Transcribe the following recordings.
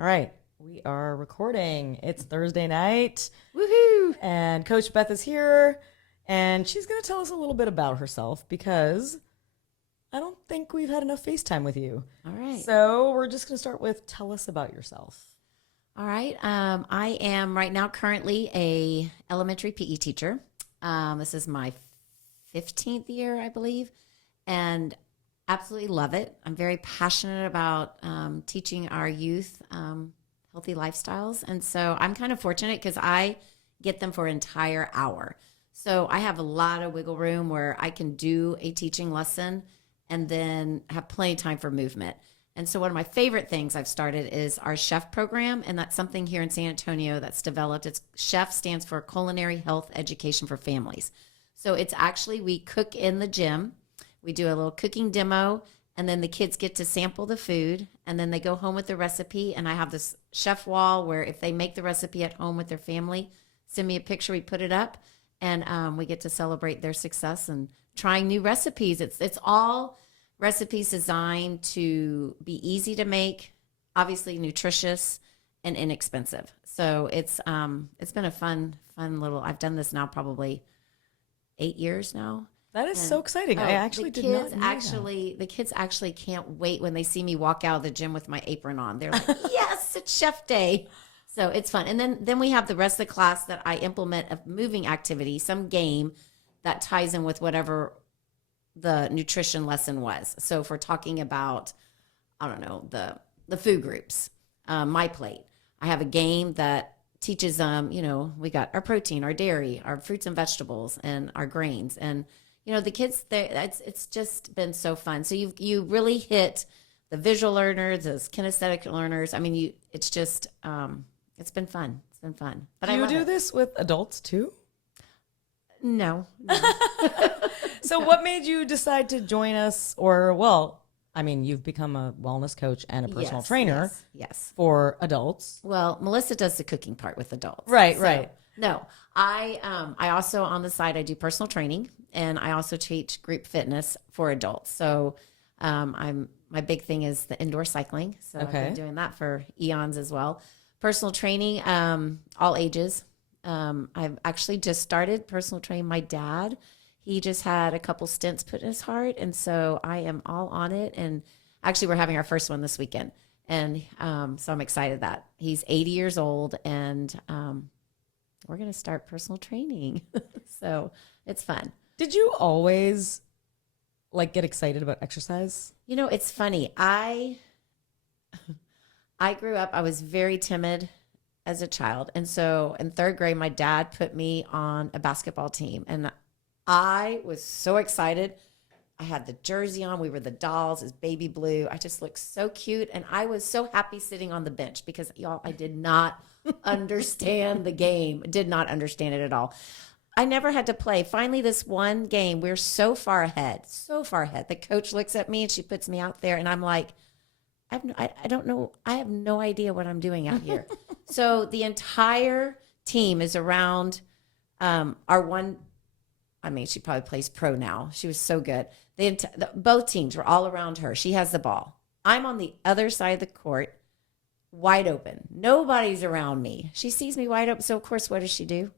All right, we are recording. It's Thursday night, Woohoo! and Coach Beth is here, and she's going to tell us a little bit about herself because I don't think we've had enough FaceTime with you. All right. So we're just going to start with tell us about yourself. All right. I am right now currently a elementary PE teacher. This is my 15th year, I believe, and absolutely love it. I'm very passionate about teaching our youth healthy lifestyles. And so I'm kind of fortunate because I get them for an entire hour. So I have a lot of wiggle room where I can do a teaching lesson and then have plenty of time for movement. And so one of my favorite things I've started is our chef program, and that's something here in San Antonio that's developed. It's chef stands for Culinary Health Education for Families. So it's actually, we cook in the gym. We do a little cooking demo, and then the kids get to sample the food, and then they go home with the recipe. And I have this chef wall where if they make the recipe at home with their family, send me a picture, we put it up, and we get to celebrate their success and trying new recipes. It's all recipes designed to be easy to make, obviously nutritious and inexpensive. So it's been a fun little. I've done this now probably 8 years now. That is so exciting. I actually did not know that. The kids actually can't wait when they see me walk out of the gym with my apron on. They're like, yes, it's chef day. So it's fun. And then we have the rest of the class that I implement a moving activity, some game that ties in with whatever the nutrition lesson was. So if we're talking about, I don't know, the food groups, my plate, I have a game that teaches them, we got our protein, our dairy, our fruits and vegetables, and our grains. And, the kids, it's just been so fun. So you really hit the visual learners, those kinesthetic learners. I mean, it's just, it's been fun. It's been fun. But Do you do this with adults too? No. So what made you decide to join us? Or, well, I mean, you've become a wellness coach and a personal trainer Yes. for adults. Well, Melissa does the cooking part with adults. Right. No, I also on the side, I do personal training, and I also teach group fitness for adults. So my big thing is the indoor cycling. So I've been doing that for eons as well. Personal training, all ages. I've actually just started personal training my dad. He just had a couple stents put in his heart, and so I am all on it. And actually, we're having our first one this weekend, and so I'm excited that he's 80 years old, and we're going to start personal training. So it's fun. Did you always get excited about exercise? It's funny. I grew up, I was very timid as a child. And so in third grade, my dad put me on a basketball team, and I was so excited. I had the jersey on. We were the dolls. It was baby blue. I just looked so cute. And I was so happy sitting on the bench because, y'all, I did not understand the game. Did not understand it at all. I never had to play. Finally, this one game, we're so far ahead. The coach looks at me and she puts me out there, and I'm like, I don't know. I have no idea what I'm doing out here. So the entire team is around our one. I mean, she probably plays pro now. She was so good. Both teams were all around her. She has the ball. I'm on the other side of the court, wide open. Nobody's around me. She sees me wide open. So, of course, what does she do?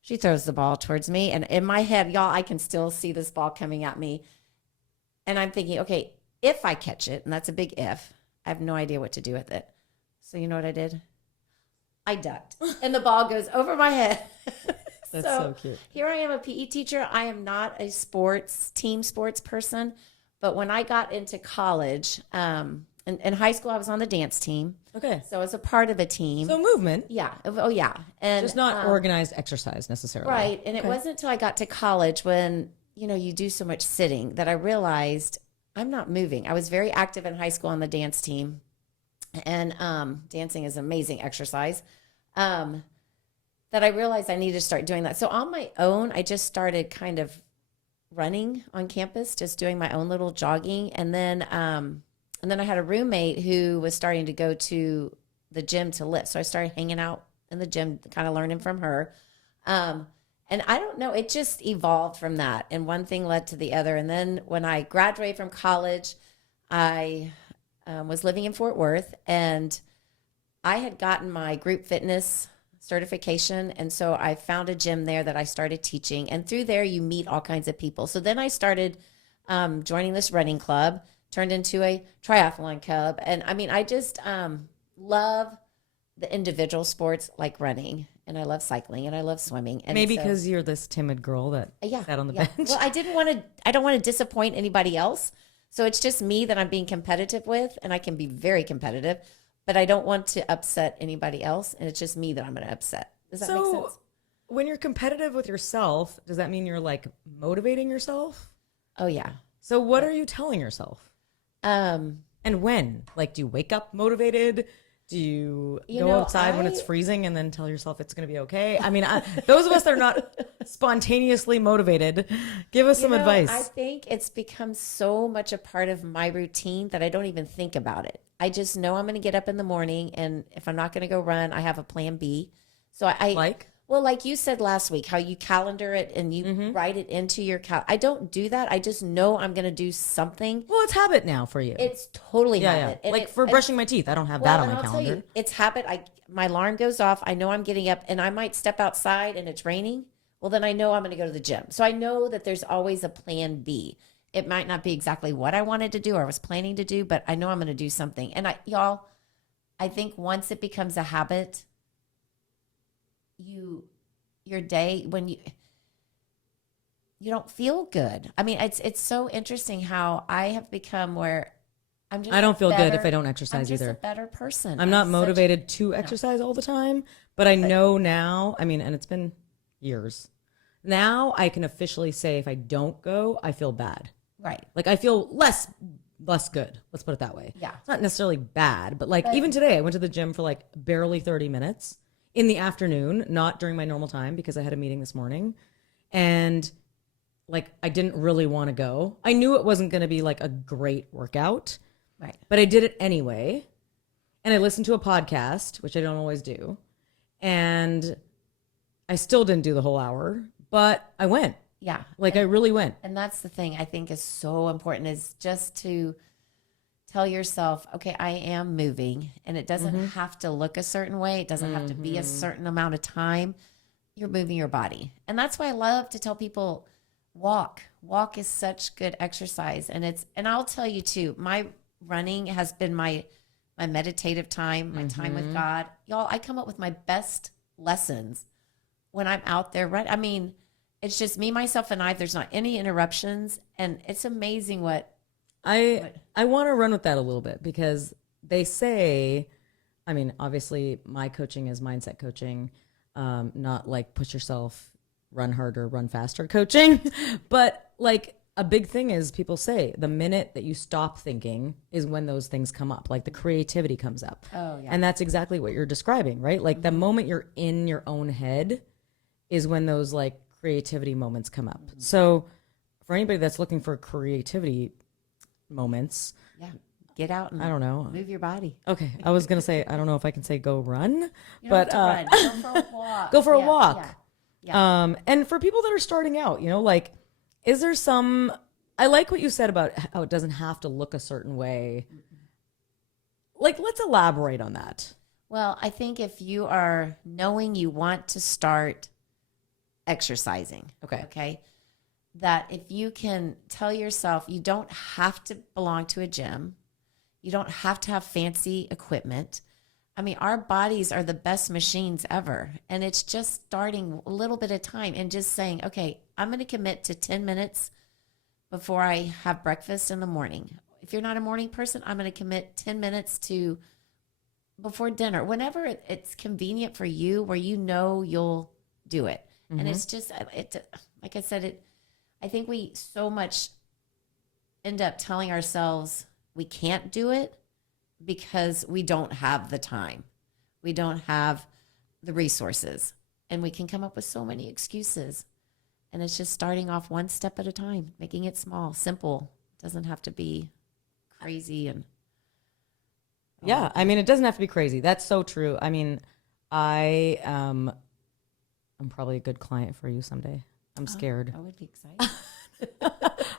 She throws the ball towards me. And in my head, y'all, I can still see this ball coming at me. And I'm thinking, okay, if I catch it, and that's a big if, I have no idea what to do with it. So you know what I did? I ducked. And the ball goes over my head. That's so cute. Here I am, a PE teacher. I am not a team sports person. But when I got into college, in high school, I was on the dance team. Okay. So I was a part of a team. So movement. Yeah. Oh, yeah. And just not organized exercise necessarily. Right. And it wasn't until I got to college when, you do so much sitting that I realized I'm not moving. I was very active in high school on the dance team. And dancing is amazing exercise. That I realized I needed to start doing that. So on my own, I just started kind of running on campus, just doing my own little jogging. And then I had a roommate who was starting to go to the gym to lift. So I started hanging out in the gym, kind of learning from her. And I don't know, it just evolved from that. And one thing led to the other. And then when I graduated from college, I was living in Fort Worth, and I had gotten my group fitness certification. And so I found a gym there that I started teaching. And through there, you meet all kinds of people. So then I started joining this running club, turned into a triathlon club. And I mean, I just love the individual sports like running. And I love cycling and I love swimming. And Maybe because you're this timid girl that sat on the bench. Well, I don't want to disappoint anybody else. So it's just me that I'm being competitive with, and I can be very competitive, but I don't want to upset anybody else. And it's just me that I'm going to upset. Does that make sense? When you're competitive with yourself, does that mean you're like motivating yourself? Oh yeah. So what are you telling yourself? And when? Like, do you wake up motivated? Do you go outside when it's freezing and then tell yourself it's going to be okay? I mean, those of us that are not spontaneously motivated, give us some advice. I think it's become so much a part of my routine that I don't even think about it. I just know I'm going to get up in the morning, and if I'm not going to go run, I have a plan B. So well, like you said last week, how you calendar it and you write it into your I don't do that. I just know I'm going to do something. Well, it's habit now for you. It's totally habit. Yeah. Like for brushing my teeth, I don't have that on my calendar. Tell you, it's habit. My alarm goes off. I know I'm getting up, and I might step outside and it's raining. Well, then I know I'm going to go to the gym. So I know that there's always a plan B. It might not be exactly what I wanted to do or was planning to do, but I know I'm going to do something. And I think once it becomes a habit, your day when you don't feel good. I mean, it's so interesting how I have become where I don't feel good if I don't exercise either. I'm just a better person. I'm not motivated to exercise all the time, but I know now, I mean, and it's been years. Now I can officially say if I don't go, I feel bad. Right. Like I feel less good. Let's put it that way. Yeah. It's not necessarily bad, but even today I went to the gym for like barely 30 minutes. In the afternoon, not during my normal time because I had a meeting this morning. And like, I didn't really want to go. I knew it wasn't going to be like a great workout, right? But I did it anyway. And I listened to a podcast, which I don't always do. And I still didn't do the whole hour, but I went. Yeah. I really went. And that's the thing I think is so important is just to tell yourself, okay, I am moving, and it doesn't have to look a certain way. It doesn't have to be a certain amount of time. You're moving your body. And that's why I love to tell people walk. Walk is such good exercise. And I'll tell you too, my running has been my meditative time, my time with God. Y'all, I come up with my best lessons when I'm out there running. I mean, it's just me, myself, and I. There's not any interruptions. And it's amazing what I want to run with that a little bit because they say, I mean, obviously my coaching is mindset coaching, not like push yourself, run harder, run faster coaching. But like a big thing is people say the minute that you stop thinking is when those things come up, like the creativity comes up. Oh, yeah. And that's exactly what you're describing, right? Like the moment you're in your own head is when those like creativity moments come up. So for anybody that's looking for creativity moments. Yeah. Get out and I don't know. Move your body. Okay. I was going to say, I don't know if I can say go run, You but don't have to run. Go for a walk. go for a walk. Yeah. And for people that are starting out, like, is there I like what you said about how it doesn't have to look a certain way. Like, let's elaborate on that. Well, I think if you are knowing you want to start exercising. Okay. That if you can tell yourself you don't have to belong to a gym, you don't have to have fancy equipment. I mean, our bodies are the best machines ever. And it's just starting a little bit of time and just saying, okay, I'm going to commit to 10 minutes before I have breakfast in the morning. If you're not a morning person, I'm going to commit 10 minutes to before dinner, whenever it's convenient for you, where you know you'll do it. And it's just, like I said, I think we so much end up telling ourselves we can't do it because we don't have the time. We don't have the resources. And we can come up with so many excuses. And it's just starting off one step at a time, making it small, simple. It doesn't have to be crazy. And yeah, I mean, it doesn't have to be crazy. That's so true. I mean, I'm probably a good client for you someday. I'm scared. I would be excited.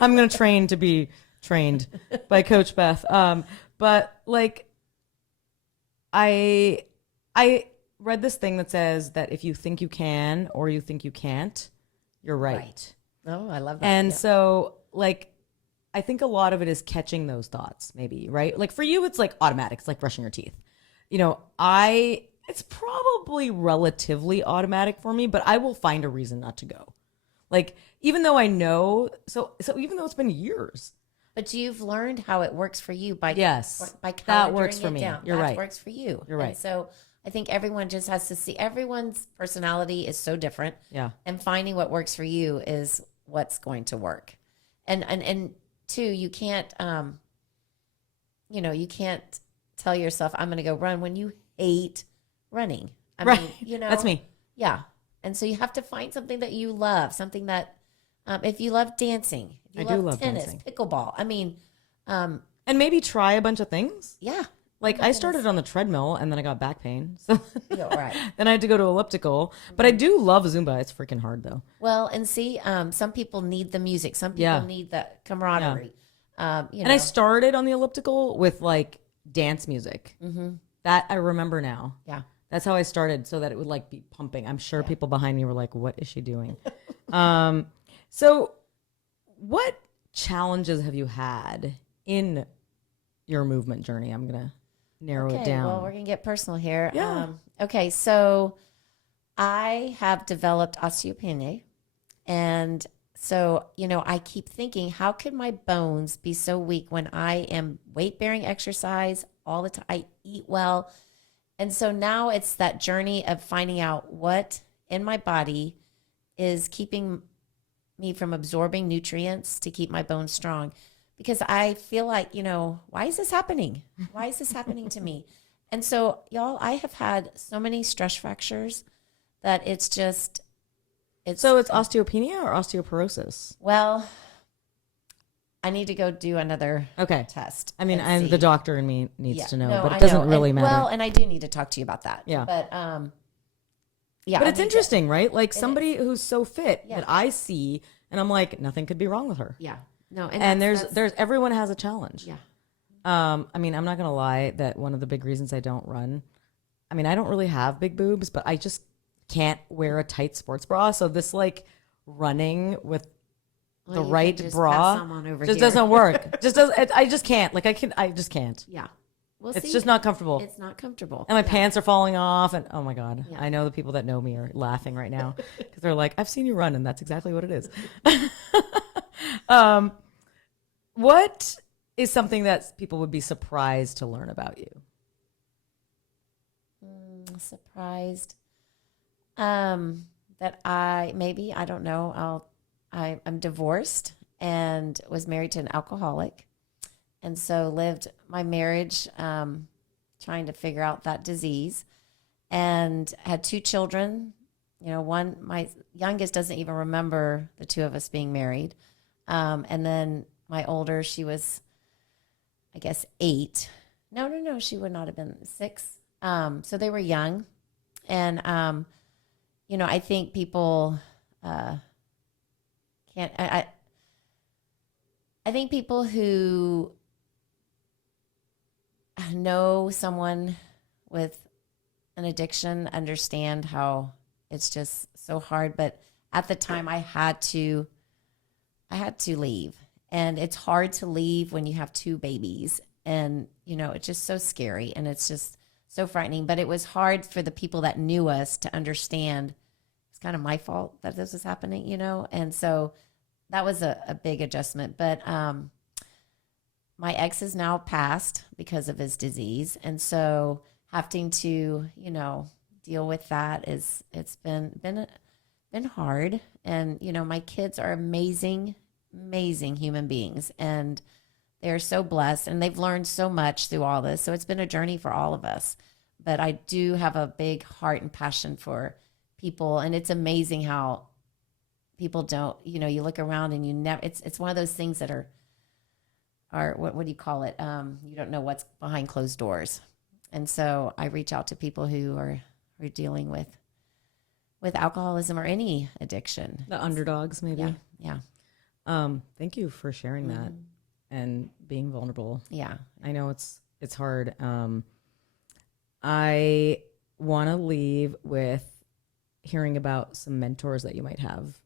I'm going to train to be trained by Coach Beth. But like, I I read this thing that says that if you think you can or you think you can't, you're right. Oh, I love that. And Yeah. so, like, I think a lot of it is catching those thoughts, maybe, right? Like for you, it's like automatic. It's like brushing your teeth. It's probably relatively automatic for me, but I will find a reason not to go. Like, even though I know, so even though it's been years. But you've learned how it works for you by Yes, by that works calendaring for it me. down. You're That right. works for you. You're right. And so I think everyone just has to see everyone's personality is so different. Yeah. And finding what works for you is what's going to work. And two, you can't you can't tell yourself I'm going to go run when you hate running. I Right. mean, That's me. Yeah. And so you have to find something that you love, something that if you love dancing, if you I do love love tennis, dancing. pickleball. I mean, And maybe try a bunch of things. yeah. Like I started on the treadmill and then I got back pain. So Yeah, right. then I had to go to elliptical. But I do love Zumba. It's freaking hard though. Well, and see, some people need the music. Some people Yeah. need the camaraderie. And I started on the elliptical with like dance music. That I remember now. Yeah. That's how I started, so that it would like be pumping. I'm sure people behind me were like, "What is she doing?" So, what challenges have you had in your movement journey? I'm gonna narrow it down. Well, we're gonna get personal here. Yeah. Okay, so I have developed osteopenia, and so I keep thinking, how could my bones be so weak when I am weight bearing exercise all the time? I eat well, and so now it's that journey of finding out what in my body is keeping me from absorbing nutrients to keep my bones strong. Because I feel like, why is this happening? Why is this happening to me? And so, y'all, I have had so many stress fractures that it's So it's osteopenia or osteoporosis? well, I need to go do another Okay. test. I mean, and the see. doctor in me needs to know, No, but I it doesn't know. really And, matter. Well, and I do need to talk to you about that. Yeah. But yeah. But I it's need to- interesting, right? Like somebody who's so fit Yeah. that I see, and I'm like, nothing could be wrong with her. Yeah. No, And that's- there's everyone has a challenge. yeah. I mean, I'm not gonna lie that one of the big reasons I don't run, I mean, I don't really have big boobs, but I just can't wear a tight sports bra. So this like running with Well, the you could right just bra pass some on over just here. doesn't work. I just can't. Like I just can't. Yeah. Well, It's see, just not comfortable. It's not comfortable. And my Yeah. pants are falling off, and oh my god, Yeah. I know the people that know me are laughing right now because they're like, "I've seen you run, and that's exactly what it is." What is something that people would be surprised to learn about you? Surprised that I don't know, I'm divorced and was married to an alcoholic, and so lived my marriage trying to figure out that disease, and had 2 children. One, my youngest doesn't even remember the 2 of us being married, and then my older, she was, I guess, 8. No, she would not have been 6. So they were young. And, I think people can't, I think people who know someone with an addiction understand how it's just so hard. But at the time I had to leave. And it's hard to leave when you have 2 babies. And, it's just so scary. And it's just so frightening. But it was hard for the people that knew us to understand it's kind of my fault that this was happening, And so that was a big adjustment. But my ex is now passed because of his disease. And so having to, deal with that it's been hard. And, my kids are amazing human beings, and they're so blessed, and they've learned so much through all this. So it's been a journey for all of us, but I do have a big heart and passion for people. And it's amazing how people don't, you look around and you never, it's one of those things that are what do you call it? You don't know what's behind closed doors. And so I reach out to people who are dealing with alcoholism or any addiction. The underdogs, maybe. Yeah. Thank you for sharing that and being vulnerable. Yeah. I know it's hard. I want to leave with hearing about some mentors that you might have.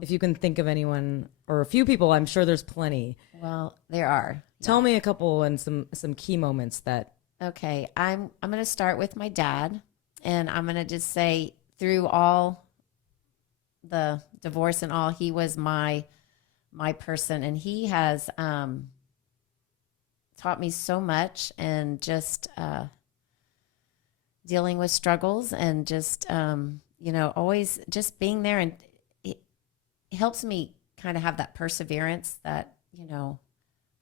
If you can think of anyone or a few people, I'm sure there's plenty. Well, there are. Tell me a couple and some key moments that. Okay, I'm going to start with my dad, and I'm going to just say through all the divorce and all, he was my person, and he has taught me so much, and just dealing with struggles, and just always just being there, and it helps me kind of have that perseverance that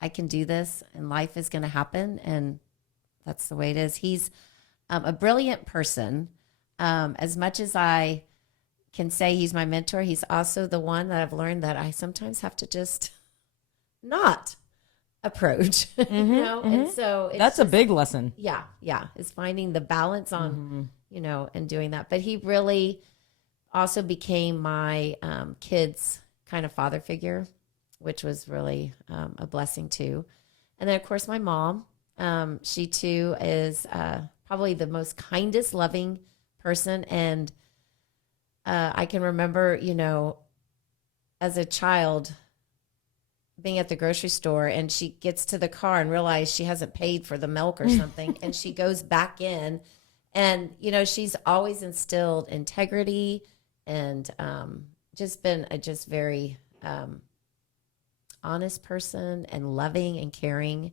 I can do this, and life is going to happen, and that's the way it is. He's a brilliant person. As much as I can say he's my mentor, he's also the one that I've learned that I sometimes have to just not approach, And so that's a big lesson. Yeah. Is finding the balance on, and doing that. But he really also became my kids' kind of father figure, which was really a blessing too. And then of course my mom, she too is probably the most kindest, loving person. And I can remember, as a child being at the grocery store, and she gets to the car and realizes she hasn't paid for the milk or something. And she goes back in, and, she's always instilled integrity, and just been a just very honest person, and loving and caring.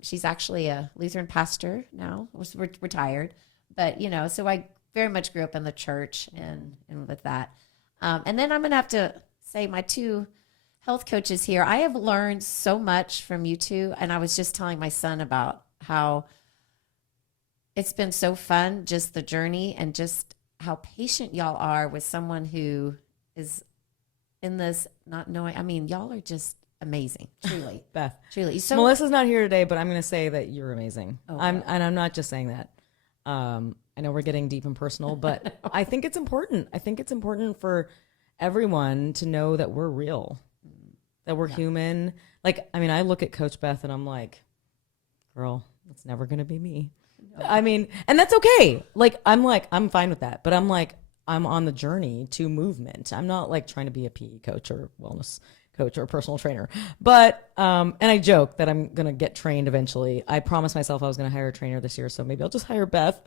She's actually a Lutheran pastor now, was retired, but so I very much grew up in the church and with that. And then I'm going to have to say my two health coaches here. I have learned so much from you two. And I was just telling my son about how it's been so fun, just the journey, and just how patient y'all are with someone who is in this not knowing. I mean, y'all are just amazing, truly. Beth. Truly. So Melissa's not here today, but I'm going to say that you're amazing. Oh, and I'm not just saying that. I know we're getting deep and personal, but I think it's important. I think it's important for everyone to know that we're real, that we're human. Like, I mean, I look at Coach Beth and I'm like, girl, it's never going to be me. No. I mean, and that's okay. I'm fine with that, but I'm on the journey to movement. I'm not like trying to be a PE coach or wellness coach or personal trainer, but and I joke that I'm gonna get trained eventually. I promised myself I was gonna hire a trainer this year, so maybe I'll just hire Beth,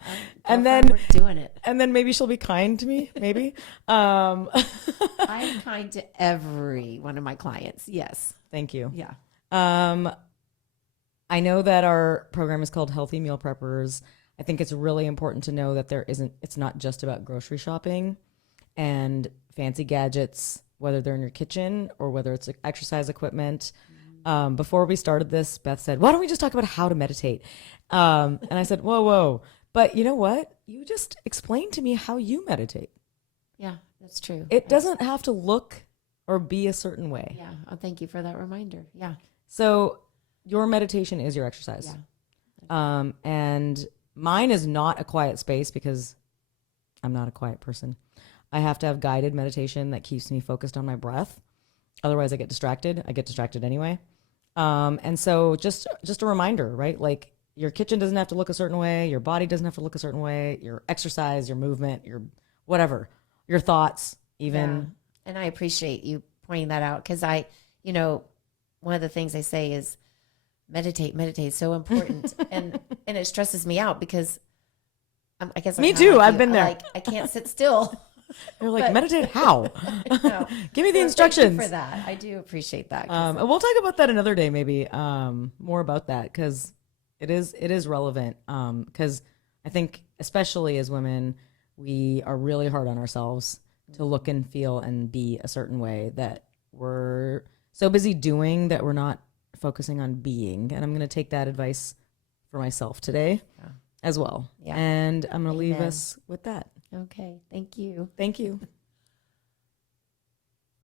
and then we're doing it. And then maybe she'll be kind to me. Maybe I'm kind to every one of my clients. Yes, thank you. Yeah. I know that our program is called Healthy Meal Preppers. I think it's really important to know that it's not just about grocery shopping and fancy gadgets, whether they're in your kitchen or whether it's exercise equipment. Before we started this, Beth said, why don't we just talk about how to meditate? And I said, whoa. But you know what? You just explained to me how you meditate. Yeah, that's true. It doesn't have to look or be a certain way. Yeah. Oh, thank you for that reminder. Yeah. So your meditation is your exercise. Yeah. And mine is not a quiet space because I'm not a quiet person. I have to have guided meditation that keeps me focused on my breath. Otherwise I get distracted. I get distracted anyway. And so just a reminder, right? Like your kitchen doesn't have to look a certain way. Your body doesn't have to look a certain way. Your exercise, your movement, your whatever, your thoughts even. Yeah. And I appreciate you pointing that out. Cause one of the things I say is meditate is so important. and it stresses me out because I guess me too. I've been there. I can't sit still. You're like, meditate how? Give me the instructions. Thank you for that. I do appreciate that. We'll talk about that another day, maybe more about that because it is relevant. Because I think, especially as women, we are really hard on ourselves to look and feel and be a certain way that we're so busy doing that we're not focusing on being. And I'm going to take that advice for myself today as well. Yeah. And I'm going to leave us with that. Okay. Thank you. Thank you.